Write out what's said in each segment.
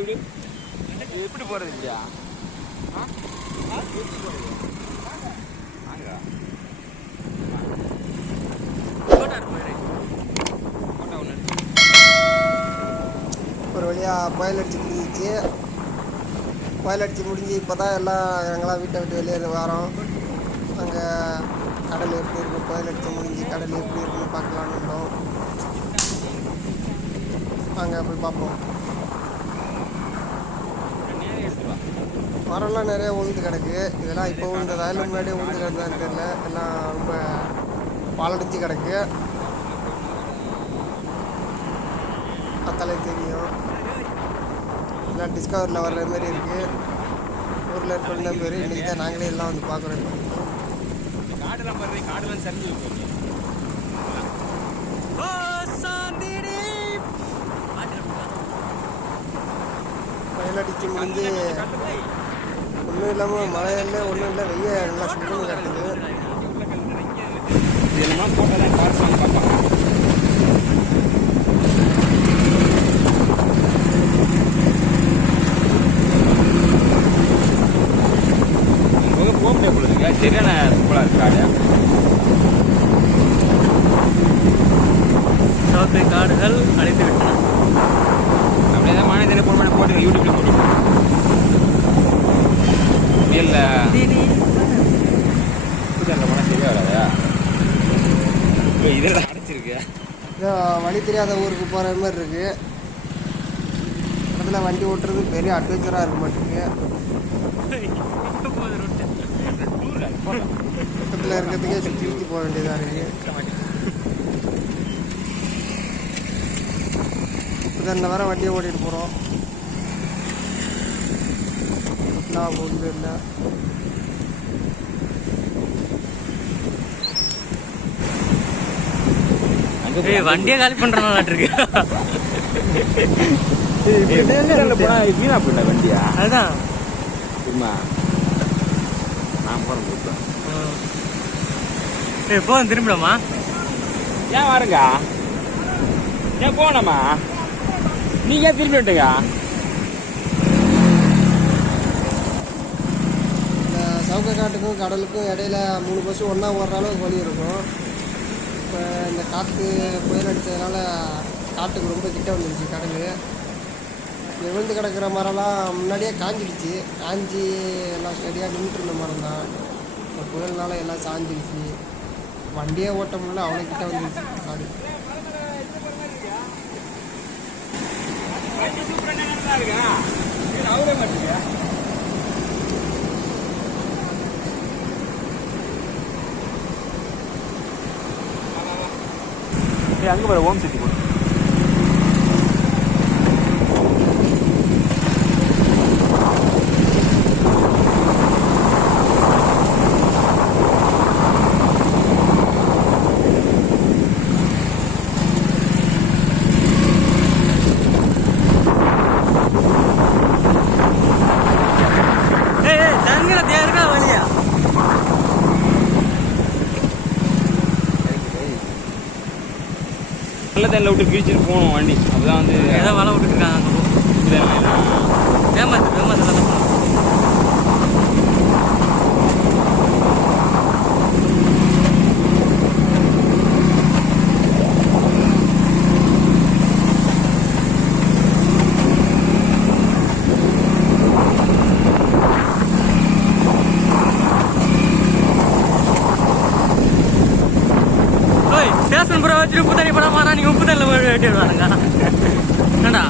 எப்படி போறது இப்படியா? ஒரு வழியாக புயல் அடிச்சு முடிஞ்சிச்சு. புயல் அடிச்சு முடிஞ்சு இப்போ தான் எல்லாம் நாங்களாம் வீட்டை விட்டு வெளியே வரோம். அங்கே கடல் எப்படி இருக்கும், புயல் அடிச்சு முடிஞ்சு கடல் எப்படி இருக்குன்னு பார்க்கலான்னு இருந்தோம். அங்கே போய் பார்ப்போம். மரம்லாம் நிறையா உழுந்து கிடக்கு. இதெல்லாம் இப்போ உழுந்ததா இல்லை முன்னாடியே உழுந்து கிடக்குதான்னு தெரியல. எல்லாம் ரொம்ப பாலடிச்சு கிடக்கு. பார்த்தாலே தெரியும். எல்லாம் டிஸ்கவரியில் வர்ற மாதிரி இருக்குது. ஊரில் இருக்கிற பேர் இன்றைக்கி தான் நாங்களே எல்லாம் வந்து பார்க்குறோம். புயல் அடிச்சு முடிஞ்சு ஒன்றும் இல்லாமல் மழை இல்லை, ஒன்றும் இல்லை, வெய்ய நல்லா சுத்தம் கட்டுது. சரியான சூப்பராக இருக்கு காடு. சோத்தை காடுகள் அழைத்து விட்டன. அப்படியே தான் மழை தினம் போட்டு போட்டுங்க, யூடியூப்ல போட்டு இல்லை மழை சரியா வராதா? இதில் அடைச்சிருக்கு. வழி தெரியாத ஊருக்கு போகிற மாதிரி இருக்குது. இடத்துல வண்டி ஓட்டுறது பெரிய அட்வென்ச்சராக இருக்க மாட்டேங்குது. பக்கத்தில் இருக்கிறதுக்கே சுற்றி சுற்றி போக வேண்டியதாக இருக்குது. இப்போ இந்த வர வண்டியை ஓட்டிகிட்டு போகிறோம். நான் ஒன்றும் இல்லை. வண்டியை காலி பண்ணுறாங்க. வண்டியா அதுதான் நான் போகிறேன். போதும் திரும்பிடமா? ஏன் வாருங்க, ஏன் போனோமா? நீங்க ஏன் திரும்பி விட்டுங்க? இந்த சவுக்க காட்டுக்கும் கடலுக்கும் இடையில 3 பஸ் ஒன்றா ஓடுற அளவுக்கு வழி இருக்கும். இப்போ இந்த காற்று புயல் அடித்ததுனால காட்டுக்கு ரொம்ப கிட்ட வந்துடுச்சு கடல். விழுந்து கிடக்கிற மரம்லாம் முன்னாடியே காஞ்சிடுச்சு. காஞ்சி எல்லாம் ஸ்டெடியாக நின்றுட்டு இருந்த மரம் தான். இப்போ புயல்னால எல்லாம் சாஞ்சிடுச்சு. வண்டியே ஓட்ட முடியல, அவ்வளோ கிட்ட வந்துடுச்சு காடு. அங்கே போகிற ஓம் சிட்டி போடு. வெள்ளத்தண்ணில் விட்டு கிழிச்சிட்டு போகணும் வண்டி. அப்போதான் வந்து ஏதோ வலை விட்டுருக்காங்க. Famous famous. ஸ்டேஷன் புற வச்சுட்டு உப்பு தண்ணி படமானா நீங்கள் உப்பு தண்ணியில் வெட்டிடுவாருங்க. என்னடா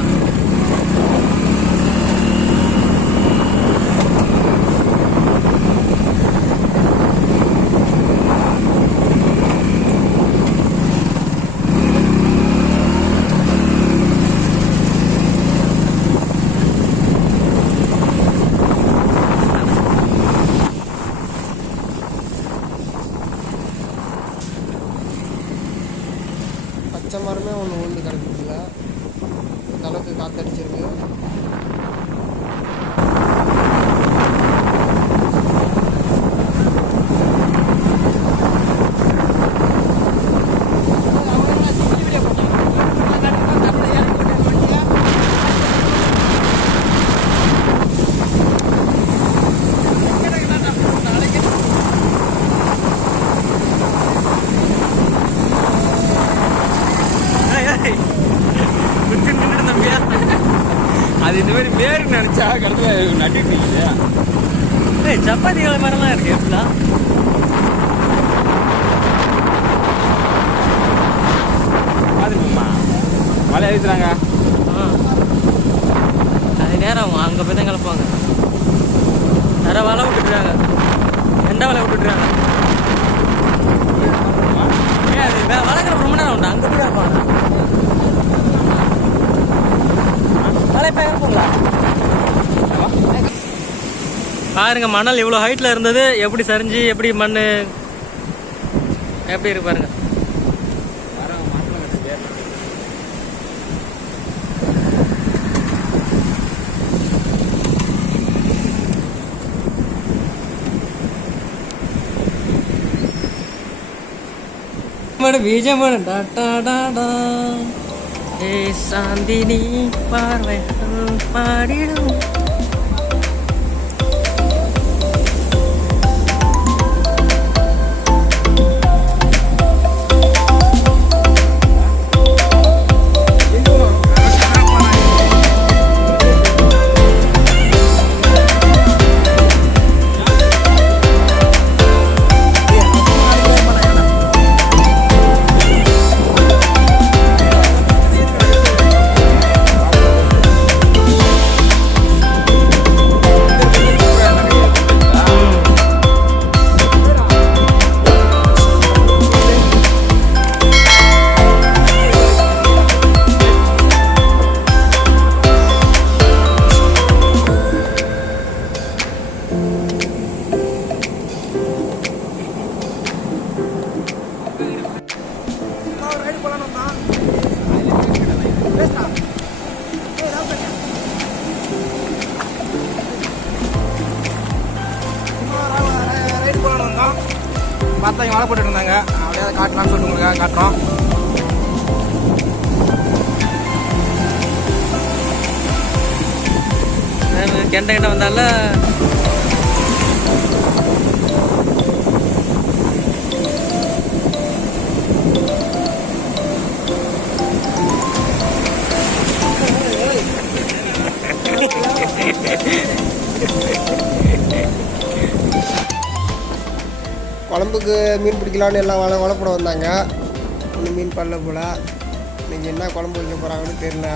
பச்சை மரமே ஒன்று ஊழ்ந்து கிடக்குதுல, இந்த அளவுக்கு காற்றடிச்சிருக்கு. கிடத்துல நட்டுட்டு இருக்கீங்க. ஏய் சப்பாத்தி கலை மரம்லாம் இருக்கு எப்படிலாம் பார்த்துக்கோமா மழை அழிச்சுறாங்க. அது நேரம் அங்கே போய் தான் கிளப்பாங்க. தர வலை விட்டுட்டுறாங்க. எந்த வலை விட்டுட்டுறாங்க? ஏன் அது வளர்க்குற ரொம்ப நேரம் உண்டு. அங்கே போய் இருப்பாங்க. வலை இப்போ இருக்குங்களா? பாருங்க மணல் இவ்வளோ ஹைட்டில் இருந்தது எப்படி சரிஞ்சு எப்படி மண் எப்படி இருக்கு பாருங்க. பீஜம் சாந்தினி பார்வை பாடிடும். பார்த்தா இங்கே மழை போட்டுட்டு இருந்தாங்க. அப்படியே அதை காட்டலாம்னு சொல்லிட்டு உங்களுக்கு காட்டுறோம். கெண்ட கெண்ட வந்தால குழம்புக்கு மீன் பிடிக்கலான்னு எல்லாம் வளப்பட வந்தாங்க. இன்னும் மீன் பண்ணல போல். இன்றைக்கி என்ன குழம்பு வைக்க போகிறாங்கன்னு தெரியல.